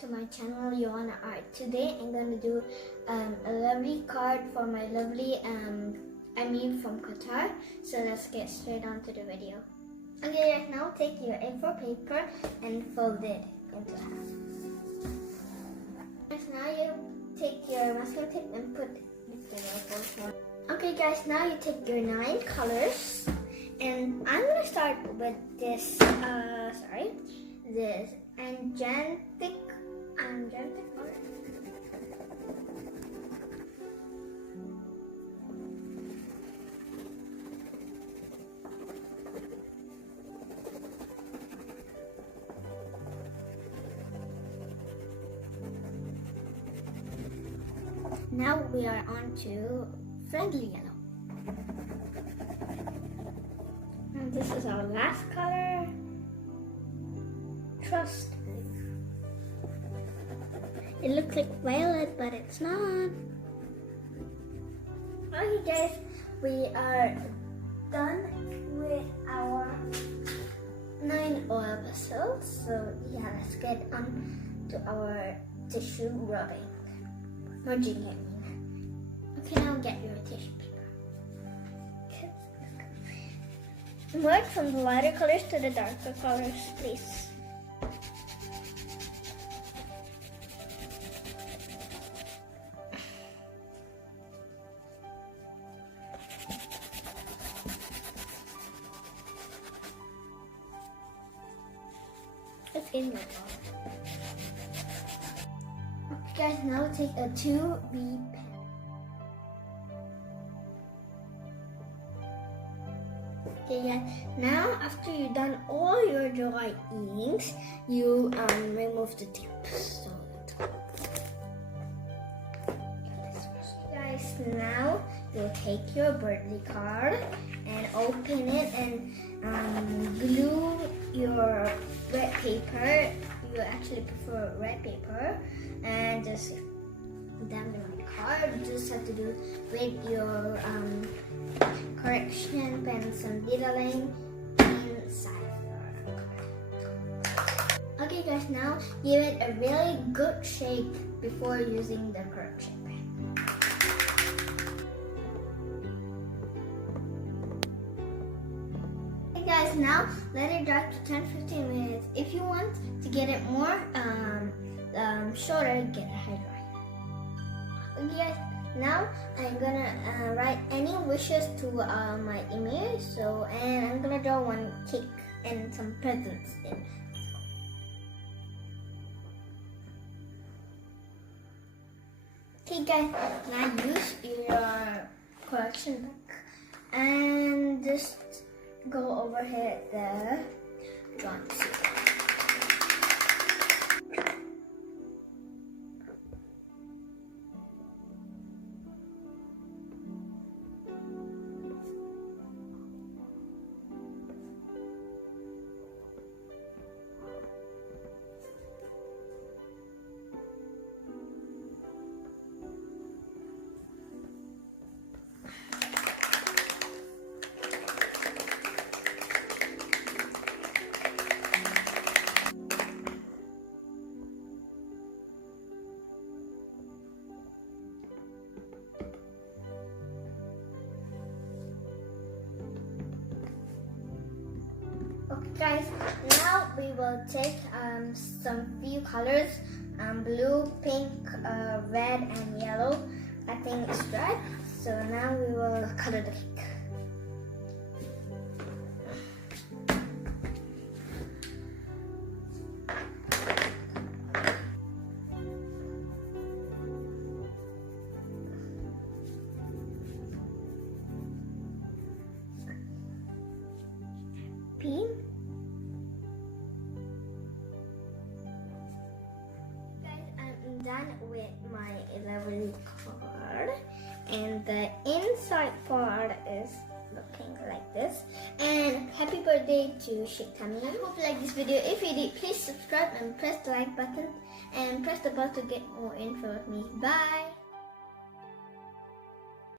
to my channel Yoana Art. Today I'm going to do a lovely card for my lovely Emir from Qatar. So let's get straight on to the video. Okay, right now take your A4 paper and fold it into half. Now you take your masking tape and put it together. Okay guys, now you take your 9 colors and I'm going to start with this, this Angentic color. Now we are on to friendly yellow. And this is our last color, Trust Blue. It looks like violet, but it's not. Okay guys, we are done with our 9 oil pastels. So yeah, let's get on to our tissue rubbing. Merging it. Okay, now get your tissue paper. Merge from the lighter colors to the darker colors, please. It's in my mouth. Okay guys, now take a 2B pen. Okay guys, now after you've done all your dry inks, you remove the tips. So guys, now you take your birthday card and open it and glue your red paper. You actually prefer red paper, and just dampen my card. You just have to do with your correction pen, some detailing inside your card. Okay guys, now give it a really good shake before using the correction pen. Okay guys, now let it dry to 10-15 minutes. If you want to get it more shorter, get a hairdryer. Okay guys, now I'm gonna write any wishes to my Emir. So, and I'm gonna draw one cake and some presents in. Okay guys, now use your correction book and just go over here the drawing sheet. Okay guys, now we will take some few colors, blue, pink, red and yellow. I think it's red. So now we will color the cake. Pink. Guys, I'm done with my lovely card, and the inside part is looking like this. And happy birthday to Sheikh-Tamim. I hope you like this video. If you did, please subscribe and press the like button and press the bell to get more info with me. Bye.